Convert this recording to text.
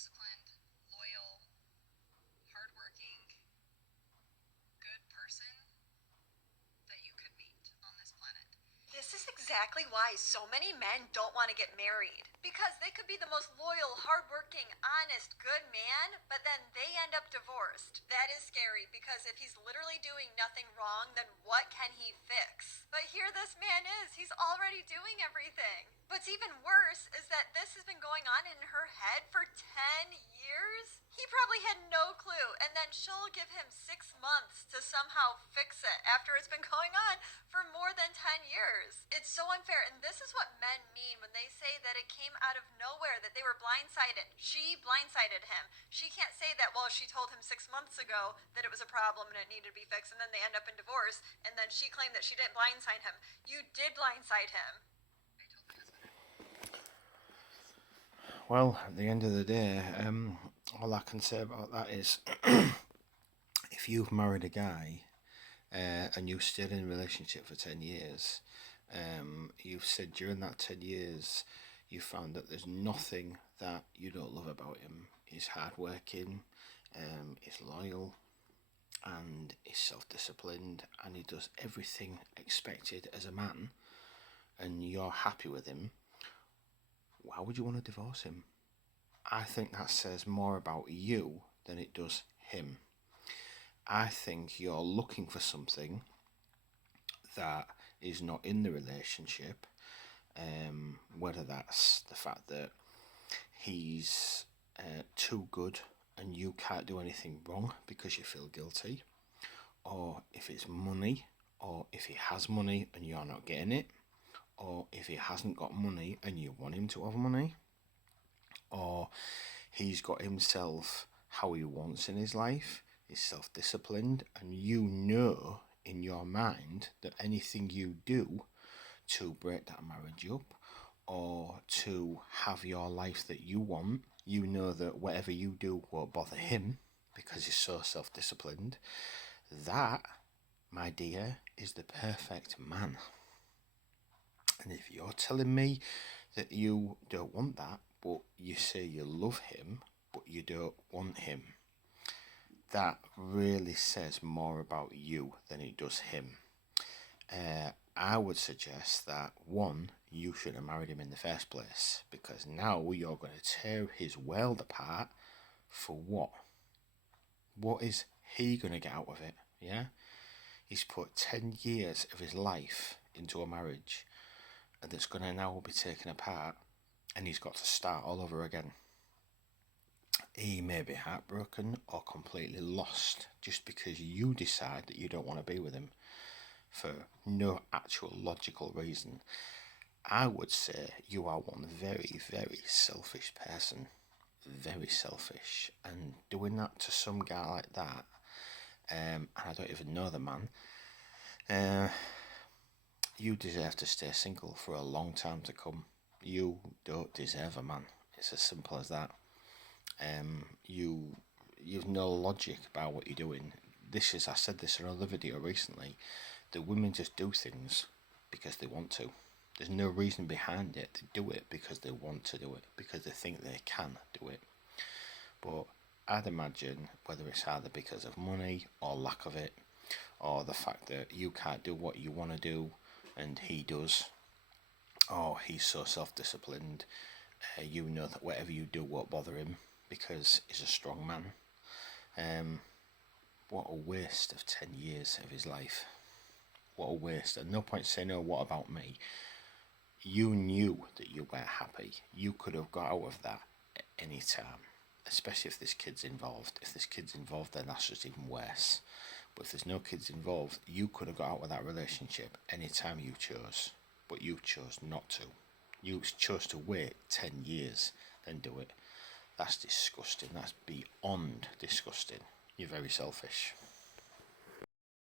disciplined, loyal, hardworking, good person that you could meet on this planet. This is exactly why so many men don't want to get married. Because they could be the most loyal, hardworking, honest, good man, but then they end up divorced. That is scary because if he's literally doing nothing wrong, then what can he fix? But here this man is. He's already doing everything. What's even worse is that this has been going on in her head for 10 years. He probably had no clue, and then she'll give him 6 months to somehow fix it after it's been going on for more than 10 years. It's so unfair, and this is what men mean when they say that it came out of nowhere, that they were blindsided. She blindsided him. She can't say that, well, she told him 6 months ago that it was a problem and it needed to be fixed, and then they end up in divorce, and then she claimed that she didn't blindside him. You did blindside him. Well, at the end of the day, all I can say about that is if you've married a guy and you've stayed in a relationship for 10 years, you've said during that 10 years you found that there's nothing that you don't love about him. He's hardworking, he's loyal, and he's self-disciplined, and he does everything expected as a man, and you're happy with him. Why would you want to divorce him? I think that says more about you than it does him. I think you're looking for something that is not in the relationship, whether that's the fact that he's too good and you can't do anything wrong because you feel guilty, or if it's money, or if he has money and you're not getting it, or if he hasn't got money and you want him to have money, or he's got himself how he wants in his life, he's self-disciplined, and you know in your mind that anything you do to break that marriage up or to have your life that you want, you know that whatever you do won't bother him because he's so self-disciplined. That, my dear, is the perfect man. And if you're telling me that you don't want that, but you say you love him, but you don't want him, that really says more about you than it does him. I would suggest that, one, you should have married him in the first place, because now you're going to tear his world apart for what? What is he going to get out of it? Yeah? He's put 10 years of his life into a marriage that's going to now be taken apart, and he's got to start all over again. He may be heartbroken or completely lost just because you decide that you don't want to be with him for no actual logical reason. I would say you are one very, very selfish person. Very selfish. And doing that to some guy like that, and I don't even know the man, you deserve to stay single for a long time to come. You don't deserve a man. It's as simple as that. You've no logic about what you're doing. This is, I said this in another video recently, the women just do things because they want to. There's no reason behind it. They do it because they want to do it, because they think they can do it. But I'd imagine whether it's either because of money or lack of it, or the fact that you can't do what you want to do and he does, or he's so self-disciplined, you know that whatever you do won't bother him because he's a strong man. What a waste of 10 years of his life. What a waste. At no point saying, oh, what about me? You knew that you weren't happy. You could have got out of that at any time, especially if there's kids involved. If there's kids involved, then that's just even worse. But if there's no kids involved, you could have got out of that relationship anytime you chose. But you chose not to. You chose to wait 10 years, then do it. That's disgusting. That's beyond disgusting. You're very selfish.